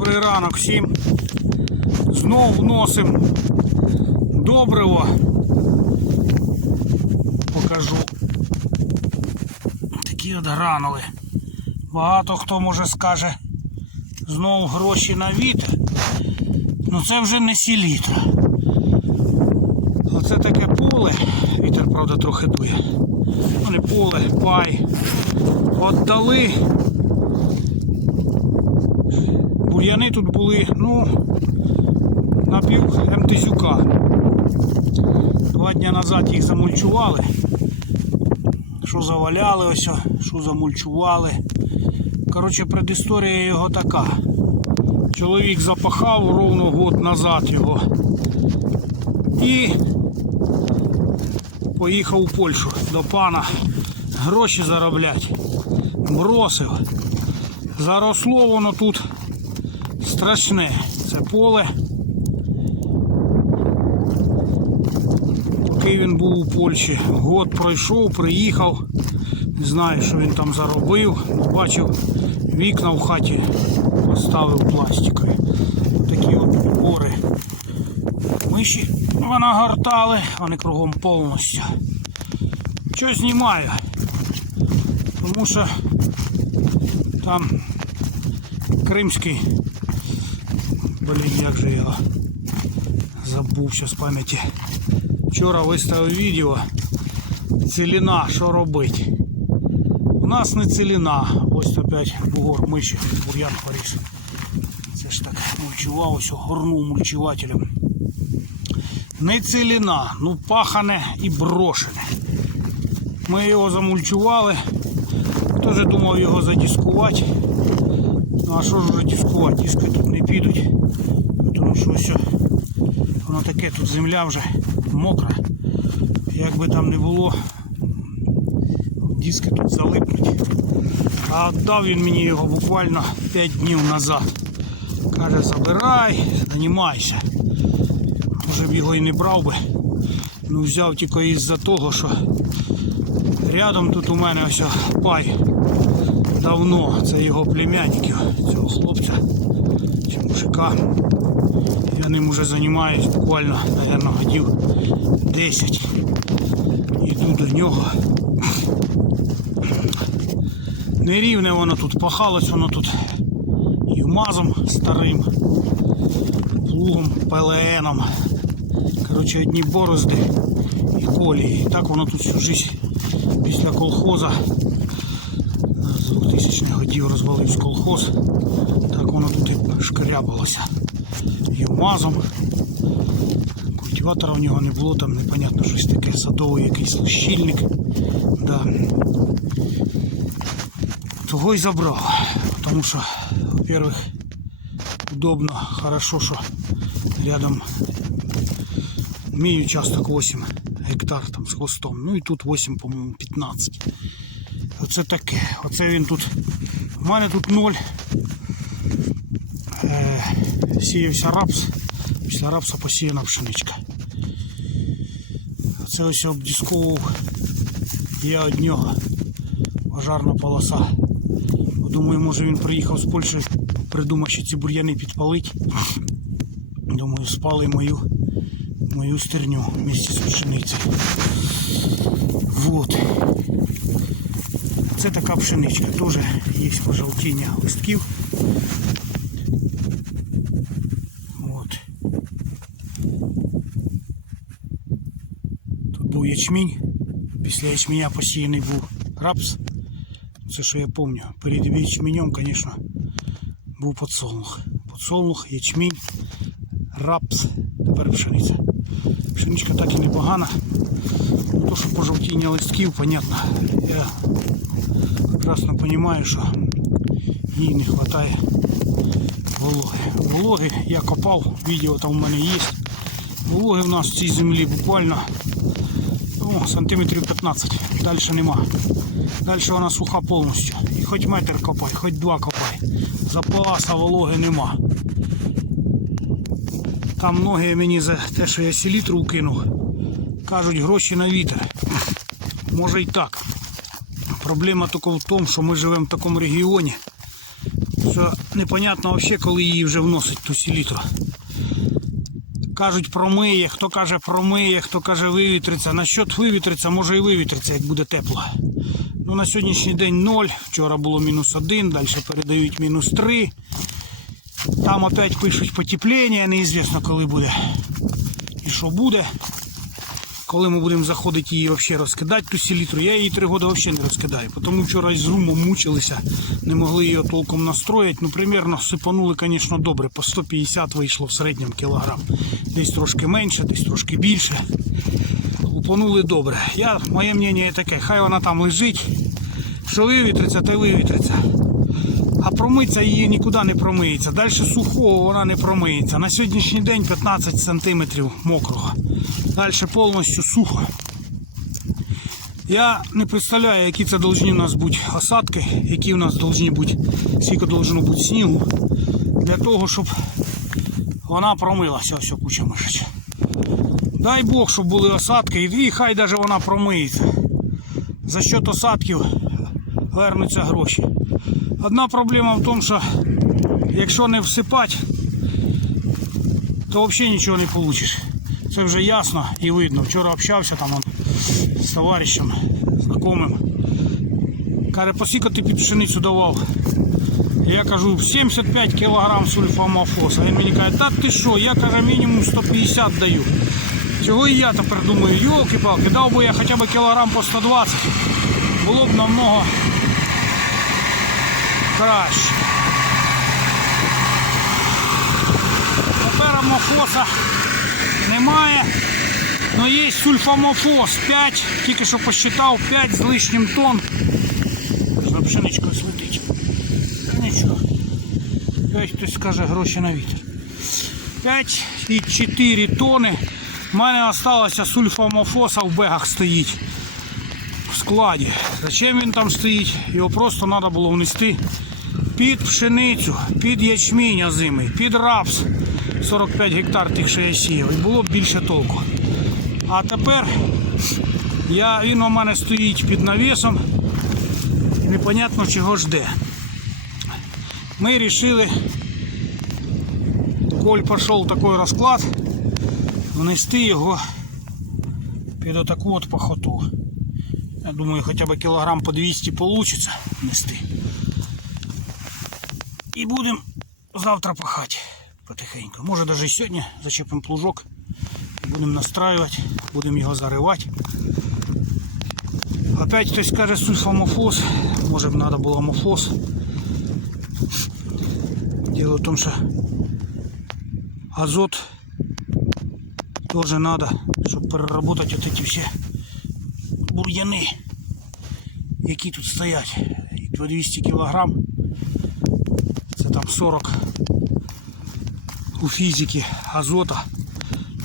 Добрий ранок всім. Знов вносимо добриво. Покажу. Такі от гранули. Багато хто може скаже, знов гроші на вітер. Ну це вже не селітра. Оце таке поле. Вітер, правда, трохи дує. Ну не поле, пай. Отдали бур'яни тут були, ну, на пів МТЗюка. Два дні назад їх замульчували. Що заваляли ось, що замульчували. Коротше, предісторія його така. Чоловік запахав ровно год назад його. І поїхав у Польщу до пана гроші заробляти. Бросив. Заросло воно тут страшне. Це поле. Поки він був у Польщі, год пройшов, приїхав. Не знаю, що він там заробив. Бачив, вікна в хаті поставив пластикові. Такі от гори. Миші нагортали, вони кругом повністю. Що знімаю? Тому що там кримський Блін, як же його забув ще з пам'яті. Вчора виставив відео. Ціліна, що робить? У нас не ціліна. Ось опять бугор миші, бур'ян поріс. Це ж так мульчував, ось горнув мульчувателем. Не ціліна, ну пахане і брошене. Ми його замульчували. Теж думав його задіскувати. Ну а що ж вже дискувати? Диски тут не підуть. Тому що ось воно таке, тут земля вже мокра. Як би там не було, диски тут залипнуть. А віддав він мені його буквально 5 днів назад. Каже, забирай, займайся. Може б його і не брав би. Ну взяв тільки із-за того, що рядом тут у мене ось пай давно. Це його племянників, цього хлопця чи. Я ним вже займаюсь буквально, мабуть, годів 10. Йду до нього. Нерівне воно тут, пахалось воно тут і мазом старим, плугом, ПЛНом. Коротше, одні борозди і колії. І так воно тут всю життя після колхоза 2000-х годів розвалився колхоз. Так воно тут і шкарябалося. І мазом. Культиватора в нього не було, там непонятно щось таке, садовий якийсь лущильник. Да. Того й забрав. Тому що, во-первых, удобно, хорошо, що рядом мій участок 8 гектар там з хвостом. Ну і тут 8, по-моєму, 15. Оце таке. Оце він тут. У мене тут 0. Е, сіявся рапс. Після рапса посіяна пшеничка. Оце ось обдісковував я од нього. Пожарна полоса. Думаю, може він приїхав з Польщі, придумав, що ці бур'яни підпалить. Думаю, спали мою, мою стерню місті з пшеницею. Вот. Це така пшеничка, теж є пожовтіння листків. От. Тут був ячмінь. Після ячменя посіяний був рапс. Це що я пам'ятаю. Перед ячменем, звісно, був подсолнух. Подсолнух, ячмінь, рапс, тепер пшениця. Пшеничка так і непогана. Ну, То, що пожовтіння листків, понятно. Я прекрасно розумію, що їй не вистачає вологи. Вологи я копав, відео там у мене є. Вологи в нас в цій землі буквально ну, сантиметрів 15. Далі нема. Далі вона суха повністю. І хоч метр копай, хоч два копай. Запаса вологи нема. Там многі мені за те, що я селітру кинув, кажуть гроші на вітер. може і так. Проблема тільки в тому, що ми живемо в такому регіоні, що непонятно взагалі, коли її вже вносить ту селітру. Кажуть, промиє, хто каже промиє, хто каже вивітриться. Насчет вивітриться, може і вивітриться, як буде тепло. Ну, на сьогоднішній день 0, вчора було мінус 1, далі передають мінус 3. Там опять пишуть потепління, неізвісно коли буде і що буде. Коли ми будемо заходити її взагалі розкидати ту селітру, я її три роки взагалі не розкидаю. Тому вчора з румом мучилися, не могли її толком настроїти. Ну, примерно сипанули, звісно, добре. По 150 вийшло в середньому кілограм. Десь трошки менше, десь трошки більше. Лупанули добре. Я, моє мнення таке, хай вона там лежить. Що вивітриться, то й вивітриться. А промиться її нікуди не промиється. Далі сухого вона не промиється. На сьогоднішній день 15 см мокрого. Далі повністю сухо. Я не представляю, які це повинні у нас бути осадки, які у нас повинні бути, скільки повинно бути снігу, для того, щоб вона промилася, ось куча мишець. Дай Бог, щоб були осадки, і хай навіть вона промиється. За счет осадків вернуться гроші. Одна проблема в тому, що якщо не всипати, то взагалі нічого не получиш. Це вже ясно і видно. Вчора общався там он, з товаришем, знайомим. Каже, посіка ти під пшеницю давав. Я кажу, 75 кг сульфамофоса. Він мені каже, та ти що, я каже, мінімум 150 даю. Чого і я тепер думаю, йолки-палки, дав би я хоча б кілограм по 120, було б намного краще. Тепер амофоса немає. Но є сульфамофос 5, тільки що посчитав 5 з лишнім тонн. За пшеничкою світить. Та нічого. Ось хтось скаже гроші на вітер. 5,4 тони. У мене залишилося сульфамофоса в бегах стоїть. В складі. Зачем він там стоїть? Його просто треба було внести під пшеницю, під ячмінь озимий, під рапс 45 гектар тих, що я сіяв. І було б більше толку. А тепер я, він у мене стоїть під навісом. І непонятно чого жде. Ми вирішили, коль пішов такий розклад, внести його під отаку от пахоту. Я думаю, хоча б кілограм по 200 вийде внести. І будемо завтра пахати потихеньку. Може навіть і сьогодні зачепимо плужок. Будемо настраювати, будемо його заривати. Опять хтось каже сульфамофос, може б треба було мофос. Дело в тому, що азот теж треба, щоб переработати от ці всі бур'яни, які тут стоять. По 200 кілограм. Там 40 у фізики азота.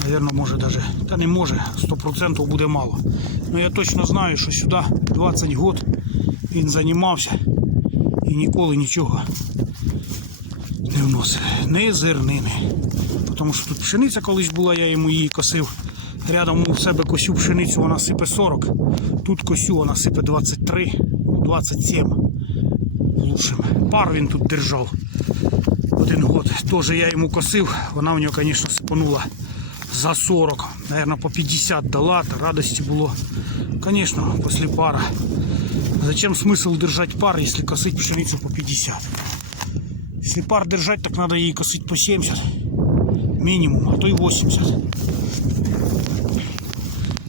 Наверно, може даже, та не може, 100% буде мало. Ну я точно знаю, що сюди 20 год він займався і ніколи нічого не вносив. Не зернини. Тому що тут пшениця колись була, я йому її косив. Рядом у себе косю пшеницю, вона сипе 40. Тут косю, вона сипе 23, 27 лучшим. Пар він тут держав. Один год. Теж я йому косив, вона в нього, звісно, сипанула за 40. Наверное, по 50 дала, то радости було. Конечно, после пара. Зачем смысл держать пар, если косить пшеницу по 50? Если пар держать, так надо ей косить по 70. Минимум, а то и 80.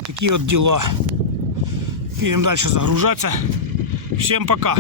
Такие вот дела. Идем дальше загружаться. Всем пока.